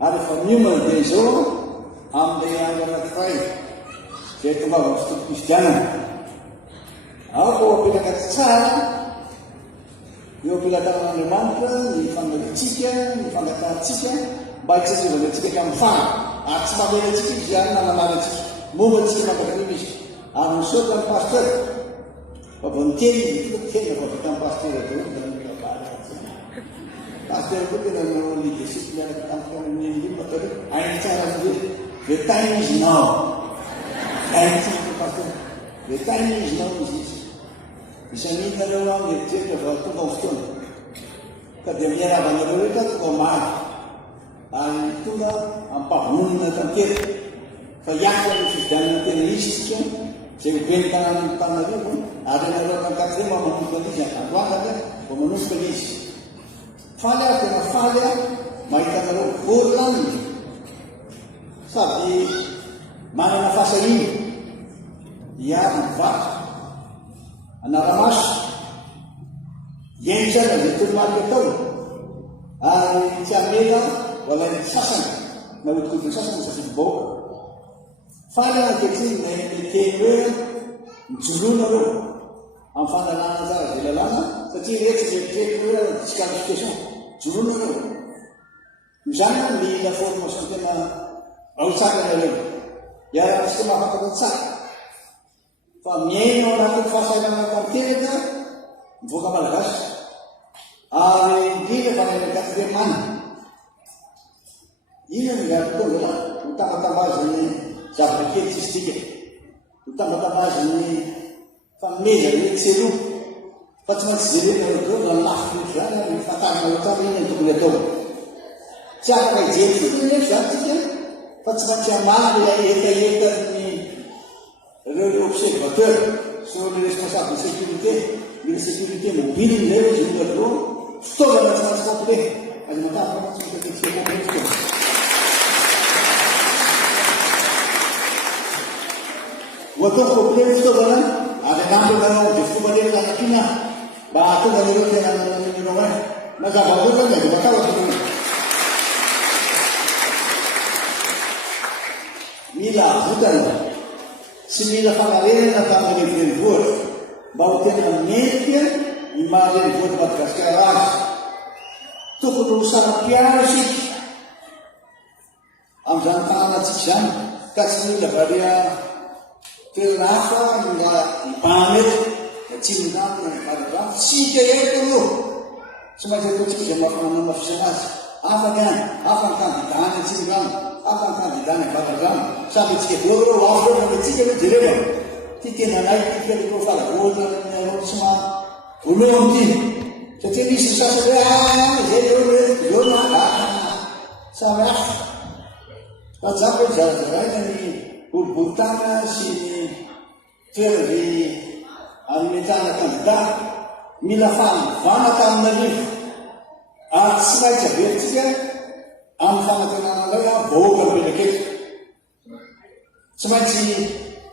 Ary fa miomana dia izao amin'ilay andro anankiray zay tonga avy amin'ny fotoam-pifidianana. Ao fa apelaka tsara eo ampilatanan'Andriamanitra ny fanalitsika, ny fangatantsika mba hitsazovana antsika hatramin'ny fana. Ary tsy mamela antsika izy ihany na manala antsika. Momba antsika mangatan'io izy. Ary misaotra ny pasteur. Fa vao niteny izy tena fa vita amin'ny pasteur daholo da mila vary. Pasteur koa tena nanao leadership miaraka tamiko amin'ny io pasteur. Ainy tsara amin'io. The time is now. Ainy tsara pasteur. The time is now izy. Isan'inareo aho mieritreritra fa tonga amin'ny fotoana. Ka dia miaravanareo rehetra tonga omaly. Ary tonga ampahonina tanteraka. Fa hiafy amin'ny fifidianana tena izy tsika. Zay hobeny tanàn'ny Antananarivo. Ary ianareo kankatire mba manomboka an'izy androangaka mba manomboka an'izy. Faly aho tena faly aho mahita anareo voalaniny. Sady manana fahasarina. Hiary mivaky. Anaramaso, ientsana zay tolomaliko atao, ary tsy hamela valain'ny sasany, na hodikotin'ny sasany safidy baoka. Faly ankehitriny na teny hoe mijoroana reo amin'ny fandanana tsara zay lalàna, satria rehetra mieritreritra hoe disqualification, joroana reo. Izany mila formation tena aotsakana reo. Iarahantsika mahafantatra tsara. Fa miaina ao anatin'ny fahasalamana tanteraka mivoaka malagasy. Ary indrindra fa ny quatrième. Ino ny gatona ho tambatambazany zavatra kely tsisy tika. Ho tambatambazany fanomezana hoe tseroa. Fa tsy maintsy jerena reo na lafo zany ary fantarina ho tsara ino ny tokony atao. Tsy afaka hijery fotony nefa zany tsika fa tsy maintsy hamana ilay etaetan'ny les observateurs sont les responsables de sécurité, mais la sécurité mobile, les résultats, tout le monde est complet. Alors, on va voir si c'est complet. Waktu complet, tout le monde, avec l'entrepreneur de footballer dans la Chine, bah, tout le monde est dans le numéro 1. Mais ça va vous donner, on va voir ce que Mila, vous allez. Sy mila fanarenana tamin'ny renivohitra mba ho tena mendrika ny maha-renivohitra Madagasikara azy. Tokony ho sanapiara isika amin'izany tanànatsika izany ka tsy mila varia toerana hafa mba hibahamety da tsy minamina ny varavany tsika eto aloha. Tsy maintsy ataontsika izay mahafanana mafisana azy. Afaka ihany, afaka ny kandidany atsimondrano, afaka ny kandidany avarazano. Samy tsika voa reo afo reo tsika hoe jereva. Ty tena anay tika reo falagoana ny arrondissement voalohany ty. Satria misy sasany hoe zay reo hoe zona samy hafa. Fa zako hoe zarazaraina ny boriboritana sy ny toerana ametana kandida mila fanovana tamin'arivo. Ary tsy maintsy averitsika amin'ny fanatenana ilay vahoaka mipelakety. Tsy maintsy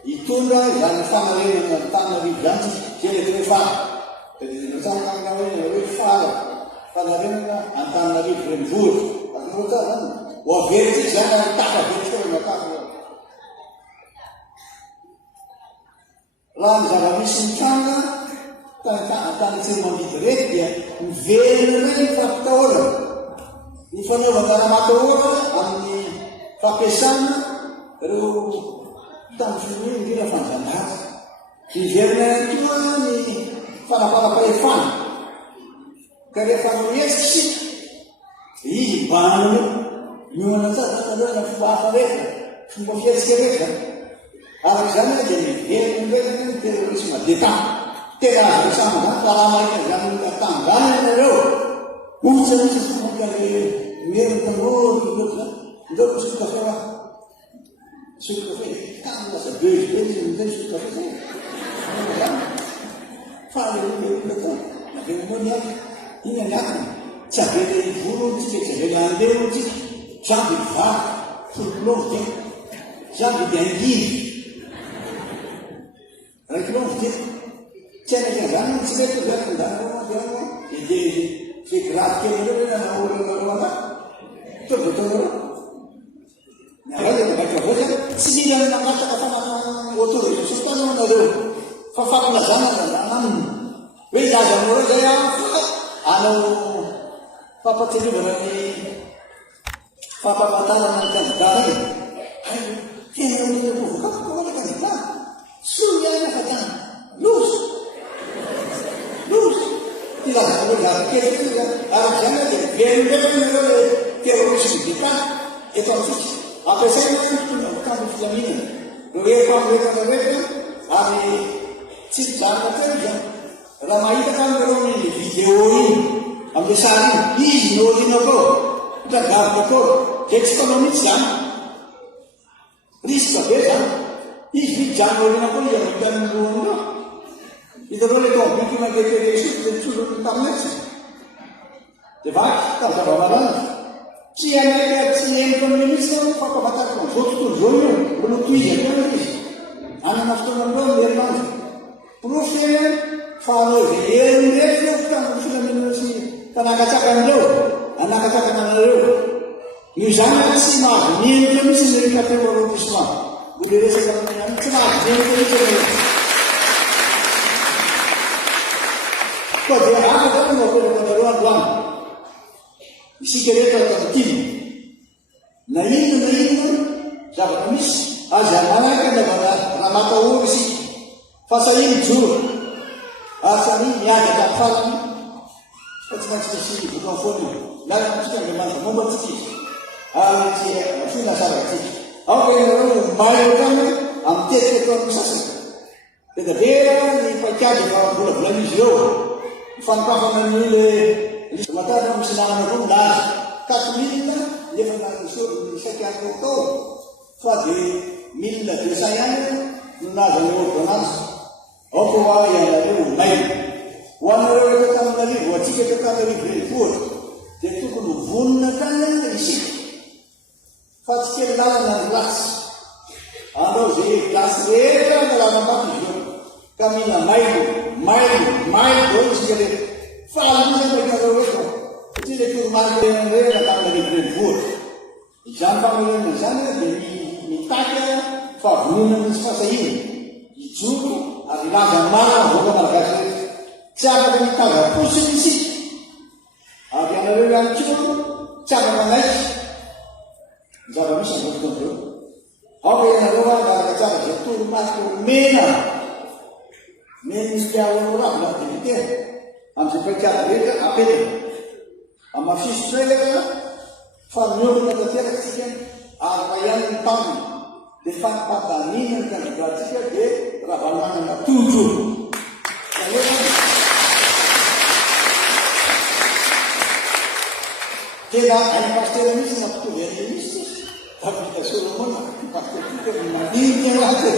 hitondra izany fanarenana ny Antananarivo izany zay le rehefa tsara hoe fanarenana Antananarivo renivohitra. Azonao tsara zany ho averitsika izany ary takaveritsika hoe mataka. Raha ny zava-misy mitranga tany tsy mandidy rety dia mivelona reny fampitahorana. Ny fanaovan-daramatahoana amin'ny fampiasana reo tamin'ny firenena indrindra fanjanahary. Mivelona ihany koa ny fanaparam-pahefana. Ka rehefa miesy izy banana miomana tsara zany na fomba hafa rehetra, fomba fiatsika rehetra. Araka izany dia mivelona rehetra ny terrorisme d'État. Tena azo resama zany fa raha mahita izany tangana ianareo. Ohatra misy fomba merina tanora loatra zany. Ndao misotro kafe aho. Misotro kafe. Kamo lasa be izay misotro kafe zay. Fa olona atao. Navelomao ny ato. Iny any atony. Tsy avela ivolo tsika, tsy avela andeha tsika. Jamby vary. Folokilomo dia. Jamby dia angivy. Raikilomo dia. Tiana dia zany tsy mety zany ndana dia fekiraty kely reo na olona reo ana. Tao yang mengatakan otor itu sultan ada fakulazana dan beda dengan saya anu papa tidak berani papa mataran kan dari ayo kita ini bukan boleh kan kita suya kata lus tidak boleh kita tidak jangan dia terus kita itu apa saya itu bukan Islam ini mereka kami cinta kerja ramai kan orang ini video ini ambil sari ini nolin aku kita gak betul ekonomi Islam risk beda ini jangan nolin aku yang bukan dulu itu boleh kok bikin lagi itu sudah tamat debat tak ada apa Siang komunisme apa kata kau? Foto jono, belum tujuh kan? Anak nafsu nambah berman. Profesor, father, yang dia kan sudah menulis. Karena kaca kan lo, anak kaca kan lo. Misalnya si mah, ni kami sendiri kata orang Islam. Budaya sekarang yang cuma ni kami sendiri. Kau dia apa kan mau berdoa. Isi kereta tertim. Naik, siapa mis? Aja mana kan dapat ramata ursi. Fasalin jur. Asal ni ada dapat. Macam sih bukan phone. Lalu kita memang mau berarti. Sih sudah salah sih. Apa yang orang malu kan? Ambil itu misal. Tetapi ni pakai kalau bulan hijau. Fan ni sementara misalnya pun dah katulina dia mengaku suruh sekian itu fadi milla desayanya nada lo konas opwa yang ada main wana lo kita dari wajib kita dari berikut itu kudu gunakan isi fadi lawan kelas ada di kelas era dalam apa kami nak main terus jadi Falando mereka itu, itu market yang mereka datang dari Brentford. Jangan panggil misalnya dari mitanya, fahunan seperti ini. Itu adalah gambaran bukan market. Cara mitanya posisi. Yang lebih lanjut, cara menaik. Cara bisa berkontrol. Apa yang luar dari cara itu masuk mena jauh orang berarti dia. Anse peccata vede appena amma fistrega fa nyoro da terra che a bayan pam de fa patanina da pratica de rabalana tuju che da ai pastere mi sono tu vedi visto capita solo mona pastere che ma di che latte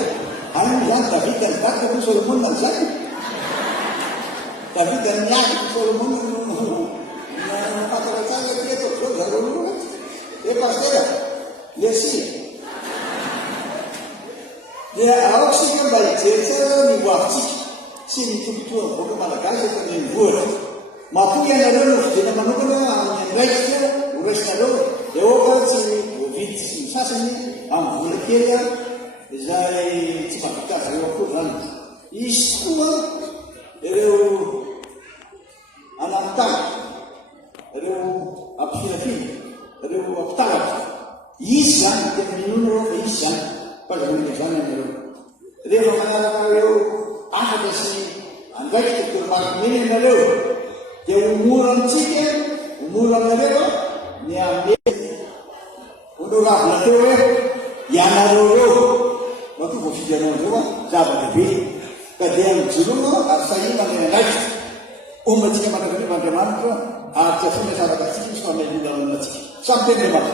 hanno già vita da solo mona sai tapi ternyata Solomon yang kata-kata dia tu dulu dia pasti dia sih dia awak sih kan baik saya ni waktu sini tu bukan malah kali tu ni buat mampu yang ada lu dia mana yang baik dia urus kalau dia orang sini covid sasa ni mereka jadi cepat kita saya waktu kan isu anak tak, ada apa-apa, ada apa-apa. Islam kita menurut Islam pada zaman itu. Jadi orang kalau ada sih, anda itu kalau ini malu, dia umuran cikgu, umuran mereka, ni ambil, untuk apa tu? Yang ada waktu posisi jangan juga, jangan lebih. Kadang juga asal ini mana lagi. Umat kita mana bagaimana? Artinya saya rasa sih suami juga umat. Sampai di mana?